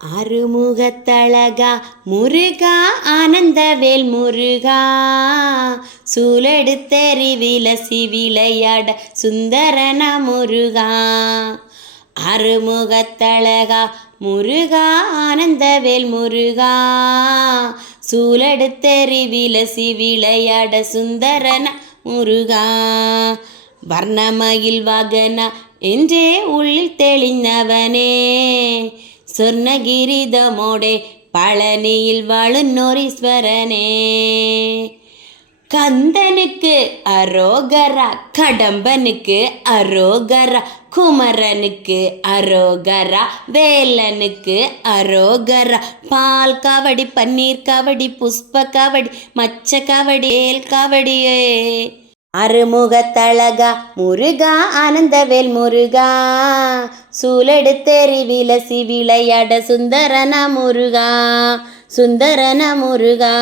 அருமுகத்தழகா முருகா ஆனந்தவேல் முருகா, சூலெடுத்தெறிவில சிவிளையாட சுந்தரன முருகா. அருமுகத்தழகா முருகா ஆனந்தவேல் முருகா, சூலெடுத்தெறிவில சிவிளையாட சுந்தரன முருகா. வர்ணமயில் வாகனா என்றே உள்ளில் தெளிந்தவனே, சொர்ணகிரிதமோடே பழனியில் வாழுநோரீஸ்வரனே. கந்தனுக்கு அரோகரா, கடம்பனுக்கு அரோகரா, குமரனுக்கு அரோகரா, வேலனுக்கு அரோகரா. பால் காவடி, பன்னீர் காவடி, புஷ்ப காவடி, மச்ச காவடி, ஏல் காவடியே. அருமுகத்தழகா முருகா ஆனந்தவேல் முருகா, சூலெடுத்தெறிவில சிவிளையாட சுந்தரன முருகா, சுந்தரன முருகா.